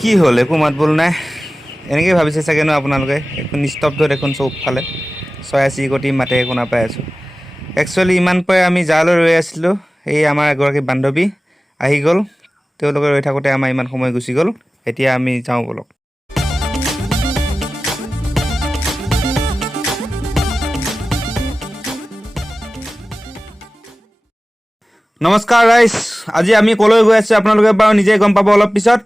কি হ'ল একো মাত বোল নাই এনেকৈ ভাবিছে চাগে ন আপোনালোকে একো নিস্তব্ধ দেখোন চৌফালে চৰাই চিৰিকটি মাতে শুনা পাই আছোঁ একচুৱেলি ইমান পৰে আমি জালৈ ৰৈ আছিলোঁ এই আমাৰ এগৰাকী বান্ধৱী আহি গ'ল তেওঁলোকে ৰৈ থাকোঁতে আমাৰ ইমান সময় গুচি গ'ল এতিয়া আমি যাওঁ বলক নমস্কাৰ ৰাইজ আজি আমি ক'লৈ গৈ আছোঁ আপোনালোকে বাৰু নিজে গম পাব অলপ পিছত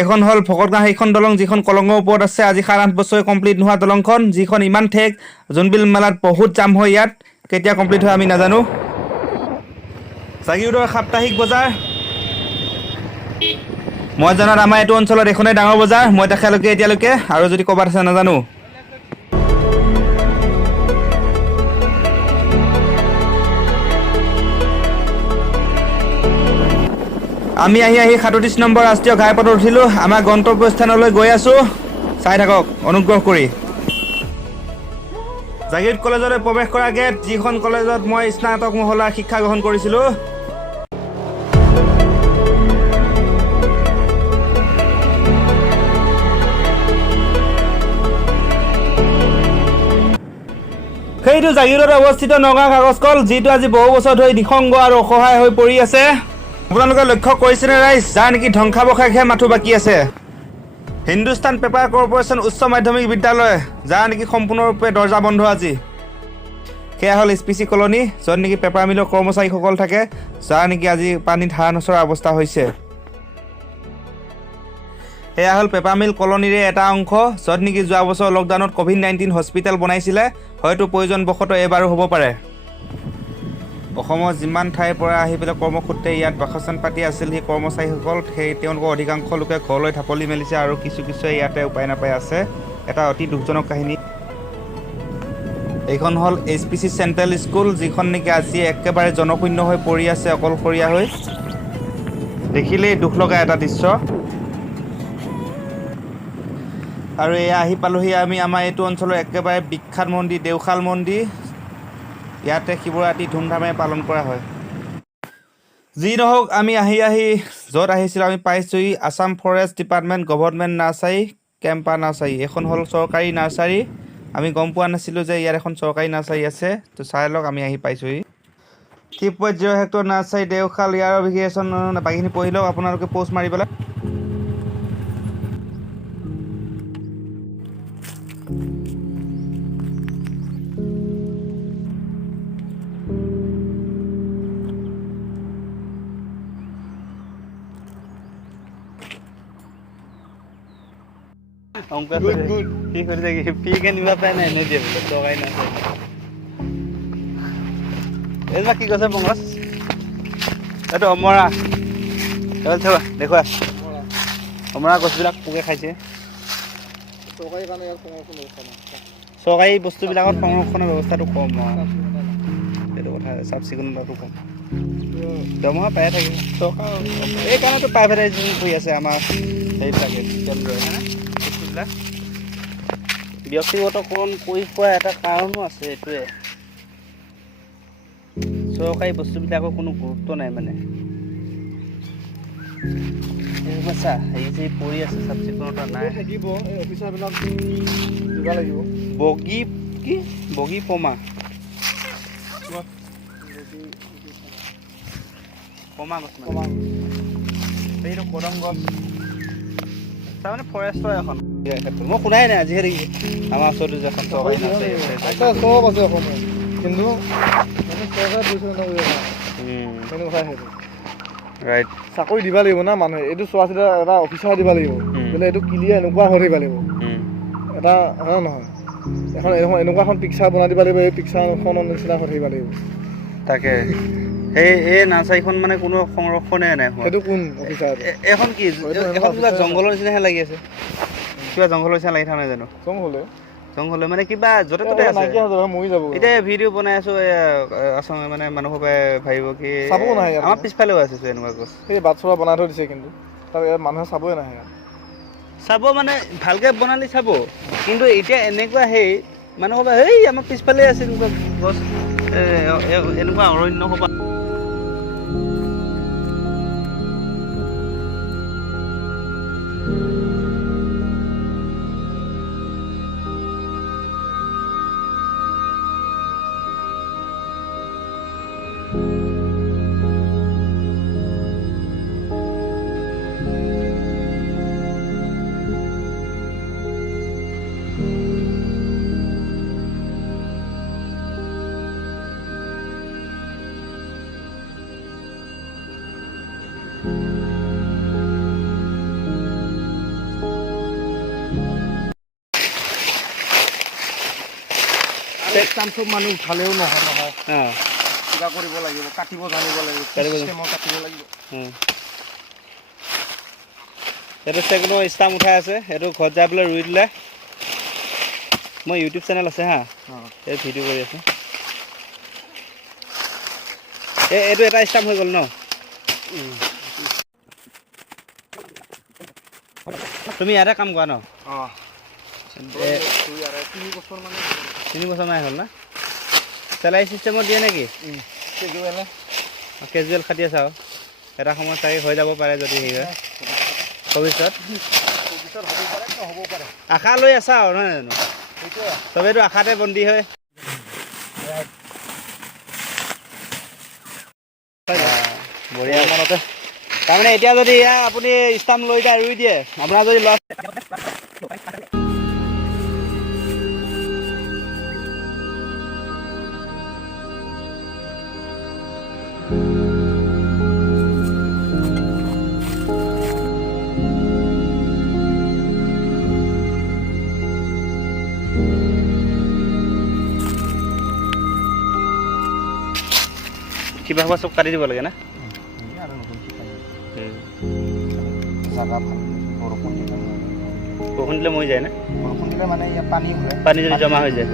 এখন হ'ল ভকতগাঁও সেইখন দলং যিখন কলঙৰ ওপৰত আছে আজি 7-8 বছৰ কমপ্লিট নোহোৱা দলংখন যিখন ইমান ঠেক জোনবিল মেলাত বহুত জাম হয় ইয়াত কেতিয়া কমপ্লিট হয় আমি নাজানো জাগিৰোডৰ সাপ্তাহিক বজাৰ মই জনাত আমাৰ এইটো অঞ্চলত এখনেই ডাঙৰ বজাৰ মই দেখালৈকে এতিয়ালৈকে আৰু যদি ক'ৰবাত আছে নাজানো আমি আহি 37 নম্বৰ ৰাষ্ট্ৰীয় ঘাইপথত উঠিলোঁ আমাৰ গন্তব্যস্থানলৈ গৈ আছোঁ চাই থাকক অনুগ্ৰহ কৰি জাগিৰোড কলেজলৈ প্ৰৱেশ কৰা গেট যিখন কলেজত মই স্নাতক মহলাৰ শিক্ষা গ্ৰহণ কৰিছিলোঁ সেইটো জাগিৰোডত অৱস্থিত নগাঁও কাগজ কল যিটো আজি বহু বছৰ ধৰি নিসংগ আৰু অসহায় হৈ পৰি আছে আপোনালোকে লক্ষ্য কৰিছেনে ৰাইজ যাৰ নেকি ধ্বংসাৱশেষহে মাথো বাকী আছে হিন্দুস্তান পেপাৰ কৰ্পোৰেশ্যন উচ্চ মাধ্যমিক বিদ্যালয় যাৰ নেকি সম্পূৰ্ণৰূপে দৰ্জা বন্ধ আজি সেয়া হ'ল SPC কলনী য'ত নেকি পেপাৰ মিলৰ কৰ্মচাৰীসকল থাকে যাৰ নেকি আজি পানীত হাড় নচৰা অৱস্থা হৈছে সেয়া হ'ল পেপাৰ মিল কলনীৰে এটা অংশ য'ত নেকি যোৱা বছৰ লকডাউনত COVID-19 হস্পিটেল বনাইছিলে হয়তো প্ৰয়োজনবশতঃ এবাৰো হ'ব পাৰে অসমৰ যিমান ঠাইৰ পৰা আহি পেলাই কৰ্মসূত্ৰে ইয়াত বাসস্থান পাতি আছিল সেই কৰ্মচাৰীসকল তেওঁলোকৰ অধিকাংশ লোকে ঘৰলৈ ঢাপলি মেলিছে আৰু কিছুৱে ইয়াতে উপায় নাপাই আছে এটা অতি দুখজনক কাহিনী এইখন হ'ল SPC চেণ্ট্ৰেল স্কুল যিখন নেকি আজি একেবাৰে জনশূন্য হৈ পৰি আছে অকলশৰীয়া হৈ দেখিলেই দুখ লগা এটা দৃশ্য আৰু এয়া আহি পালোহি আমি আমাৰ এইটো অঞ্চলৰ একেবাৰে বিখ্যাত মন্দিৰ দেওশাল মন্দিৰ ইয়াতে শিৱৰাত্ৰি ধুমধামেৰে পালন কৰা হয় যি নহওক আমি আহি য'ত আহিছিলোঁ আমি পাইছোঁহি Assam forest department government nursery Kempa nursery এখন হ'ল চৰকাৰী নাৰ্চাৰী আমি গম পোৱা নাছিলোঁ যে ইয়াত এখন চৰকাৰী নাৰ্চাৰী আছে তো চাই লওক আমি আহি পাইছোঁহি 3.0 হেক্টৰ নাৰ্চাৰী দেওশাল ইয়াৰ অভিগেশ্যন বাকীখিনি পঢ়ি লওক আপোনালোকে পোষ্ট মাৰি পেলাই কি কৰিছে কি ফিকে নিবা পাই নাই নদীয়ে বোলে টকাই নাই এইবিলাক কি কৈছে পংকজ এইটো অমৰা দেখুৱা অমৰা গছবিলাক পোকে খাইছে চৰকাৰী বস্তুবিলাকত সংৰক্ষণৰ ব্যৱস্থাটো কম সেইটো কথা চাফ চিকুণতাটো কম দৰমহা পাই থাকে চৰকাৰ এইকাৰণেতো প্ৰাইভেটাইজেশ্যন কৰি আছে আমাৰ সেইবিলাকে কেন্দ্ৰই বস্তুবিলাক ব্যক্তিগতকৰণ কৰি পোৱা এটা কাৰণো আছে এইটোৱে চৰকাৰী বস্তুবিলাকৰ কোনো গুৰুত্ব নাই মানে চা হেৰি যে পৰি আছে চাফ চিকুণতা নাই থাকিব এই অফিচাৰবিলাক দিব লাগিব বগী পমা গছ এইটো কদম গছ তাৰমানে ফৰেষ্টৰ এখন মই শুনাই নাই আজিহে দেখিছোঁ আমাৰ ওচৰতো যে এখন চৰকাৰী নাৰ্চাৰী আছে চব আছে অসমত কিন্তু ৰাইট চাকৰি দিব লাগিব না মানুহে এইটো চোৱা চিতা এটা অফিচাৰ দিব লাগিব বোলে এইটো ক্লিয়াৰ এনেকুৱা হৈ থাকিব লাগিব এটা হয় নহয় এখন এনেকুৱা এখন পিকচাৰ বনাই দিব লাগিব এই পিকচাৰখনৰ নিচিনা হৈ থাকিব লাগিব তাকে এই নাৰ্চাৰীখন মানে কোনো সংৰক্ষণে নাই সেইটো কোন অফিচাৰ এখন কি এখন কিবা জংঘলৰ নিচিনাহে লাগি আছে কিবা জংঘলৰ নিচিনা লাগি থকা নাই জানো জংঘলে মানে কিবা য'তে ত'তে আছে এতিয়া ভিডিঅ' বনাই আছোঁ আচলতে মানে মানুহবোৰে ভাবিব কি আমাৰ পিছফালেও আছে এনেকুৱা গছ সেই বাট চৰা বনাই থৈ দিছে কিন্তু তাত মানুহে চাবই নাহে চাব মানে ভালকৈ বনালে চাব কিন্তু এতিয়া এনেকুৱা সেই মানুহবোৰে আমাৰ পিছফালে আছে এনেকুৱা গছ এনেকুৱা অৰণ্য হ'ব। চব মানুহ উঠালেও নহয় অঁ কিবা কৰিব লাগিব, কাটিব জানিব লাগিব, কাটিব লাগিব। এইটো চেগুনৰ ষ্টাম্প উঠাই আছে, এইটো ঘৰত যাই পেলাই ৰুই দিলে। মই ইউটিউব চেনেল আছে হা, এই ভিডিঅ' কৰি আছোঁ। এইটো এটা ষ্টাম্প হৈ গ'ল ন? তুমি ইয়াতে কাম কৰা ন? 3 বছৰমান হ'ল না? চেলাৰী চিষ্টেমত দিয়ে নেকি? কেজুৱেল খাটি আছে আৰু এটা সময়ত চাগে হৈ যাব পাৰে যদি হেৰি হয় ভৱিষ্যত আশা লৈ আছা আৰু নহয় জানো? চবেইতো আশাতে বন্দী হয়। বঢ়িয়া মনতে তাৰমানে এতিয়া যদি ইয়াৰ আপুনি ষ্টাম্প লৈ যায় ৰুই দিয়ে, আপোনাৰ যদি লছ কিবা হ'ব চব কাটি দিব লাগে না? বৰষুণ দিলে মৰি যায় না? বৰষুণ দিলে মানে ইয়াত পানী যদি জমা হৈ যায়।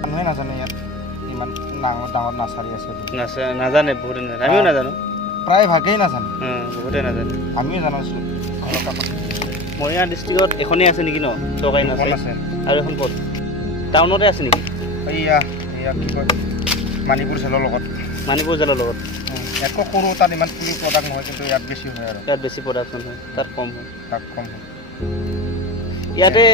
মানুহে নাজানে ইয়াত ইমান ডাঙৰ ডাঙৰ নাৰ্চাৰী আছে। নাজানে, বহুতে নাজানে, আমিও নাজানো, প্ৰায় ভাগেই নাজানে, বহুতে নাজানে। আমিও জানোচোন। মৰিগাঁও ডিষ্ট্ৰিক্টত এখনেই আছে নেকি ন চৰকাৰী নাৰ্চাৰী? আৰু এখন ক'ত টাউনতে আছে নেকি? এয়া কি কয় মানিপুৰ জেলৰ লগত। মানিপুৰ জেলৰ লগত ইয়াতকৈ সৰু, তাত ইমান পুলি প্ৰডাক্ট নহয়, কিন্তু ইয়াত বেছি হয় আৰু ইয়াত বেছি প্ৰডাকশ্যন হয়, তাত কম হয়। হয়। ইয়াতে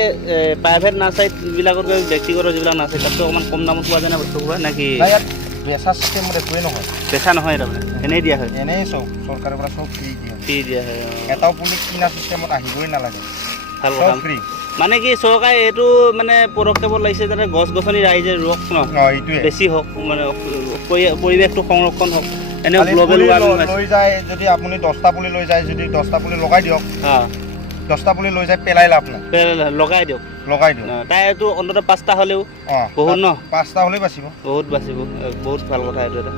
প্ৰাইভেট নাৰ্চাৰীবিলাকত গৈ ব্যক্তিগত যিবিলাক নাৰ্চাৰী তাততো অকণমান কম দামত পোৱা যায় না বস্তুবোৰ নেকি? ইয়াত বেচা চিষ্টেমত একোৱেই নহয়, বেচা নহয় তাৰমানে এনেই দিয়া হয়। এনেই চব চৰকাৰৰ পৰা চব ফ্ৰী দিয়া হয়। এটাও পুলি কিনা চিষ্টেমত আহিবই নালাগে, ভাল কথা। ফ্ৰী মানে কি চৰকাৰে এইটো মানে পদক্ষেপ লাগিছে যাতে গছ গছনি ৰাইজে ৰুৱক ন, বেছি হওক, মানে পৰিৱেশটো সংৰক্ষণ হওক। এনেও গ্ল'বেল লৈ যায়, যদি আপুনি 10টা পুলি লৈ যায়, যদি 10টা পুলি লগাই দিয়ক, 10টা পুলি লৈ যায় পেলাই লাভ নাই, লগাই দিয়ক তাইতো অন্তত 5টা হ'লেও বহুত ন, 5টা হ'লেই বাচিব, বহুত বাচিব। বহুত ভাল কথা এইটো এটা।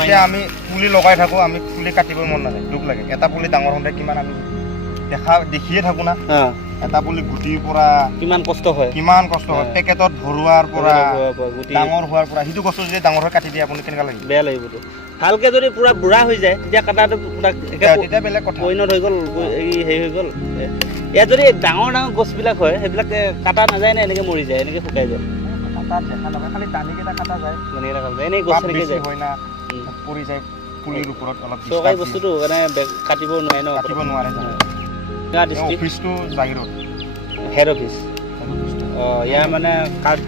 এতিয়া আমি পুলি লগাই থাকোঁ, আমি পুলি কাটিবই মন নাযায়, দুখ লাগে। এটা পুলি ডাঙৰ হওঁতে কিমান আমি দেখিয়ে থাকোঁ না, এটা পুলি গুটিৰ পৰা কিমান কষ্ট হয়, পেকেটত ভৰোৱাৰ পৰা ডাঙৰ হোৱাৰ পৰা। সেইটো বস্তু যদি ডাঙৰ হৈ কাটি দিয়ে আপুনি কেনেকুৱা লাগিব? বেয়া লাগিবতো। ভালকে যদি পুৰা বুঢ়া হৈ যায় তেতিয়া কাটাটো তেতিয়া বেলেগ কথা, পৰিণত হৈ গ'ল, হেৰি হৈ গ'ল। ইয়াত যদি ডাঙৰ ডাঙৰ গছবিলাক হয় সেইবিলাক কাটা নাযায় নে এনেকৈ মৰি যায়, এনেকৈ শুকাই যায়? দেখা নাপায়, খালি টানিকেইটা কাটা যায়, এনেই গছ এনেকৈ যায়, হয় না, পৰি যায় পুলিৰ ওপৰত। অলপ চৰকাৰী বস্তুটো মানে কাটিব নোৱাৰে ন, কাটিব নোৱাৰে। অফিচটো জাগিৰোড, হেড অফিচ। ইয়াৰ মানে কাৰ্ড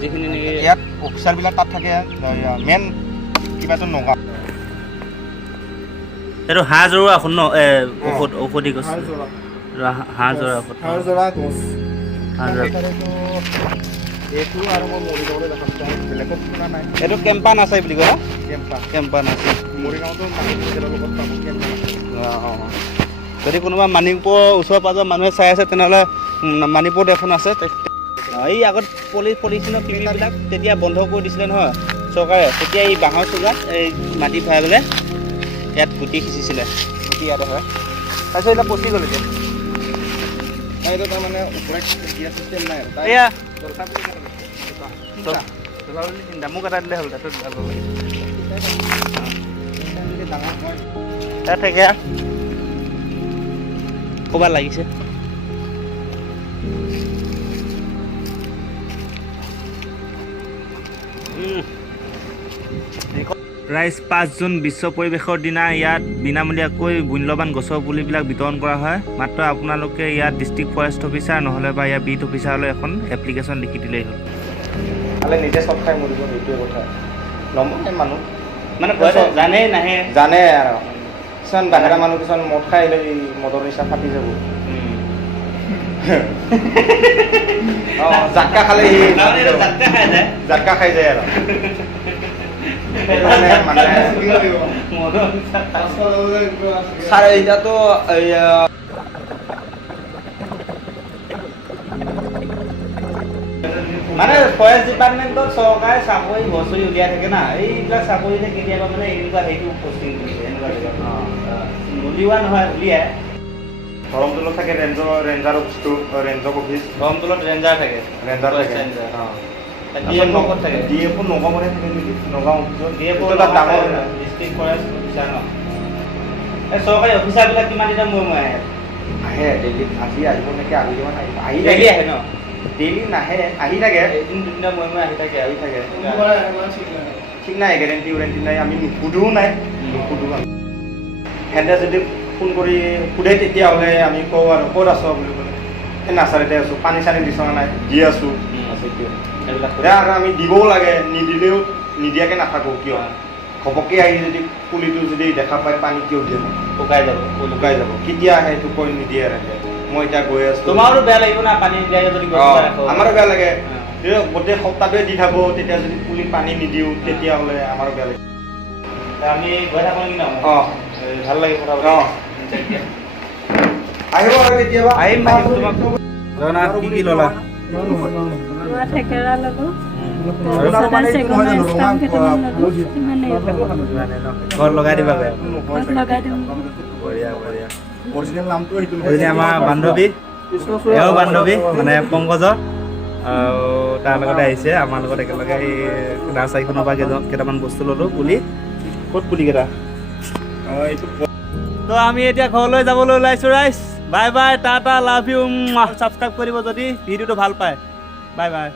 যিখিনি নেকি ইয়াত অফিচাৰবিলাক তাত থাকে, মেইন কিবাটো নগাঁও। এইটো হাঁহ জৰোৱা ঔষধ ন, ঔষধি গছ, হাঁহ জৰা ঔষধ, এইটো কেম্পা নাৰ্চাৰী বুলি কয় ন? Kempa nursery. যদি কোনোবা মানিকপুৰৰ ওচৰ পাজৰ মানুহে চাই আছে তেনেহ'লে মানিপুৰত এখন আছে। এই আগত পলিথিনৰ কিমিবিলাক তেতিয়া বন্ধ কৰি দিছিলে নহয় চৰকাৰে, তেতিয়া এই বাঁহৰ চুঙাত এই মাটি ভৰাই পেলাই ইয়াত গুটি সিঁচিছিলে, গুটি ইয়াতে হয়। তাৰপিছত এতিয়া পচি গ'ল। এতিয়া এইটো তাৰমানে ওপৰত দিয়া চিষ্টেম নাই, এয়া মোক এটা দিলে হ'ল, তাতো ভাল লাগে। তাত থাকে ক'ৰবাত লাগিছে। ৰাইজ 5 জুন বিশ্ব পৰিৱেশৰ দিনা ইয়াত বিনামূলীয়াকৈ মূল্যৱান গছৰ পুলিবিলাক বিতৰণ কৰা হয়। মাত্ৰ আপোনালোকে ইয়াত ডিষ্ট্ৰিক্ট ফৰেষ্ট অফিচাৰ নহ'লে বা ইয়াৰ বিট অফিচাৰলৈ এখন এপ্লিকেশ্যন লিখি দিলেই হ'ল। খালে নিজে চব খাই মৰিব, সেইটোৱে কথা। নমৰে মানুহ মানে জানে নাহে, জানে আৰু কিছুমান বাহিৰা মানুহ কিছুমান মদ খাই আহিলে মদৰ নিচা ফাটি যাব। জাটকা খালে জাটকা খাই যায় আৰু ছাৰ এতিয়াতো মানে ফৰেষ্ট ডিপাৰ্টমেণ্টত চৰকাৰে চাকৰি বছৰি উলিয়াই থাকে না, এইবিলাক চাকৰিতে কেতিয়াবা মানে এনেকুৱা সেইটো পষ্টিং কৰিছে, এনেকুৱা উলিওৱা নহয় উলিয়াই। ধৰমতলত থাকে ৰেঞ্জাৰ অফিচটো, ৰেঞ্জৰ অফিচ ধৰমতলত ৰেঞ্জাৰ থাকে, ৰেঞ্জাৰ থাকে। DFO থাকে, DFO নগাঁৱতে থাকে নেকি? নগাঁও অফিচত DFO ডাঙৰ ডিষ্ট্ৰিক্ট ফৰেষ্ট অফিচাৰ ন। এই চৰকাৰী অফিচাৰবিলাক কিমান দিনৰ মূৰে মূৰে আহে? আহে ডেইলি। আজি আহিব নেকি, আবেলি মান আহিব। আহি ডেইলি আহে ন? ডেইলি নাহে, আহি থাকে এদিন দুদিনৰ মূৰে মূৰে আহি থাকে, আহি থাকে। ঠিক নাই, গেৰেণ্টি ৱেৰেণ্টি নাই, আমি নুসুধোও নাই, নুসুধোঁ আমি। সিহঁতে যদি ফোন কৰি সোধে তেতিয়াহ'লে আমি কওঁ আৰু ক'ত আছ বুলি ক'লে সেই নাৰ্চাৰীতে আছোঁ, পানী চানী দিছ নাই, দি আছোঁ। আৰু আমি দিবও লাগে, নিদিলেও নিদিয়াকৈ নাথাকোঁ। কিয় ঘপককৈ আহি যদি পুলিটো যদি দেখা পায় পানী কিয় দিয়ে শুকাই যাব, শুকাই যাব। কেতিয়া আহে সেইটো কৈ নিদিয়ে আৰু মই এতিয়া গৈ আছোঁ। তোমাৰো বেয়া লাগিব না পানী নিদিয়াকৈ যদি আমাৰো বেয়া লাগে। গোটেই সপ্তাহটোৱে দি থাকোঁ, তেতিয়া যদি পুলি পানী নিদিওঁ তেতিয়াহ'লে আমাৰো বেয়া লাগিব। আমি গৈ থাকোঁ নেকি ন? অঁ ভাল লাগে কথা পাতি। অঁ আহিব আৰু কেতিয়াবা আহিম তোমাক। জগন্নাথ কি কি ল'লা? থেকেৰা ল'লোঁ, ঘৰত লগাই দিবা লগাই দিম। এজনী আমাৰ বান্ধৱী, এওঁ বান্ধৱী মানে পংকজৰ, আৰু তাৰ লগতে আহিছে আমাৰ লগত একেলগে এই নাৰ্চাৰীখনৰ পৰা কেইটামান বস্তু ল'লোঁ। পুলি ক'ত পুলিকেইটা? তো আমি এতিয়া ঘৰলৈ যাবলৈ ওলাইছোঁ ৰাইজ। Bye bye, Tata, love you. Subscribe কৰিব যদি ভিডিঅ'টো ভাল পায়। Bye bye.